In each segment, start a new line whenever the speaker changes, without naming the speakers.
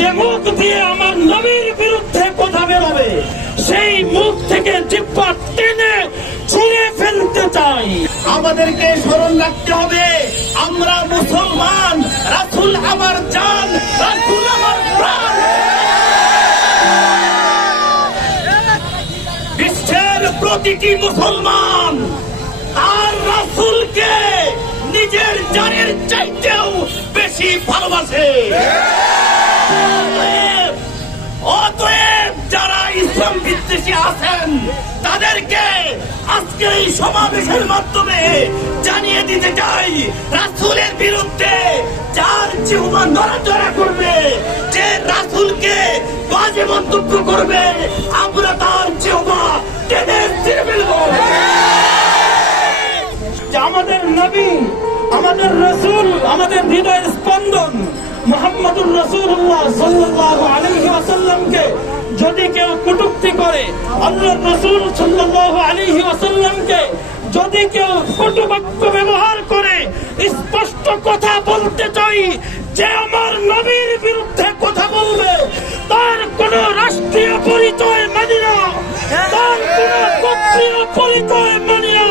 যে মুখ দিয়ে আমার নবীর বিরুদ্ধে কথা বেরোবে, সেই মুখ থেকে জিব্বা টেনে ছুঁড়ে ফেলতে চাই।
আমাদেরকে স্মরণ রাখতে হবে, আমরা মুসলমান, রাসুল আমার জান, রাসুল আমার প্রাণ। বিশ্বের প্রতিটি মুসলমান তার রাসুলকে নিজের জানের চাইতেও বেশি ভালোবাসে। এই সমাবেশের মাধ্যমে জানিয়ে দিতে চাই, রাসুলের বিরুদ্ধে যার জিহ্বা নড়াচড়া করবে, যে রাসুলকে বাজে মন্তব্য করবে, আমরা তার ছিঁড়ে ফেলব।
আমাদের নবী, আমাদের রসুল, আমাদের হৃদয়ের স্পন্দন মোহাম্মদুর রসুল্লাহ ওয়াসাল্লামকে যদি কেউ করে আল্লাহ রসুল আলাইহি ওয়াসাল্লামকে যদি কেউ কটু বাক্য ব্যবহার করে, স্পষ্ট কথা বলতে চাই, যে আমার নবীর বিরুদ্ধে কথা বলবে, তার কোন রাষ্ট্রীয় পরিচয় মানি না। তার কোন গোত্রীয় পরিচয় মানি না।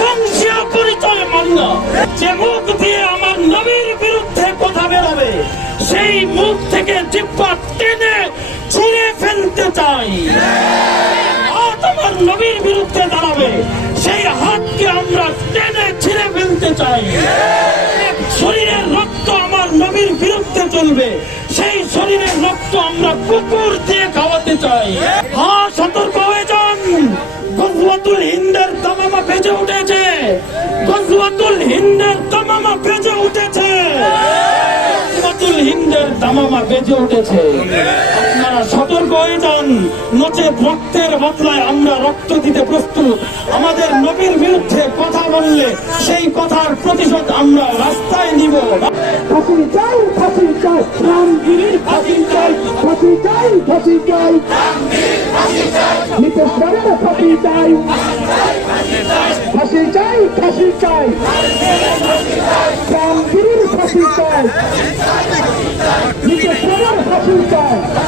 বংশীয় পরিচয় মান্য যে মুখ দিয়ে আমার নবীর বিরুদ্ধে কথা বেরোবে সেই মুখ থেকে জিব্বা টেনে ছুঁড়ে ফেলতে চাই। হাত আমার নবীর বিরুদ্ধে দাঁড়াবে। সেই হাতকে আমরা টেনে ছিঁড়ে ফেলতে চাই। শরীরের রক্ত আমার নবীর বিরুদ্ধে চলবে। সেই শরীরের রক্ত আমরা কুকুর দিয়ে খাওয়াতে চাই। হ্যাঁ সতর্ক হয়ে যান। গজওয়াতুল হিন্দের তামামা বেজে উঠেছে। গজওয়াতুল হিন্দের তামামা বেজে উঠেছে। হিন্দের বেজে উঠেছে। আপনারা সতর্ক হয়ে যান। নচে রক্তের বদলায় আমরা রক্ত দিতে প্রস্তুত। আমাদের নবীর বিরুদ্ধে কথা বললে সেই কথার প্রতিশোধ আমরা রাস্তায় নিব।
ফাঁসি চাই ফাঁসি চাই, রামগিরির ফাঁসি চাই ফাঁসি চাই ফাঁসি চাই। নিতে পারে না ফাঁসি চাই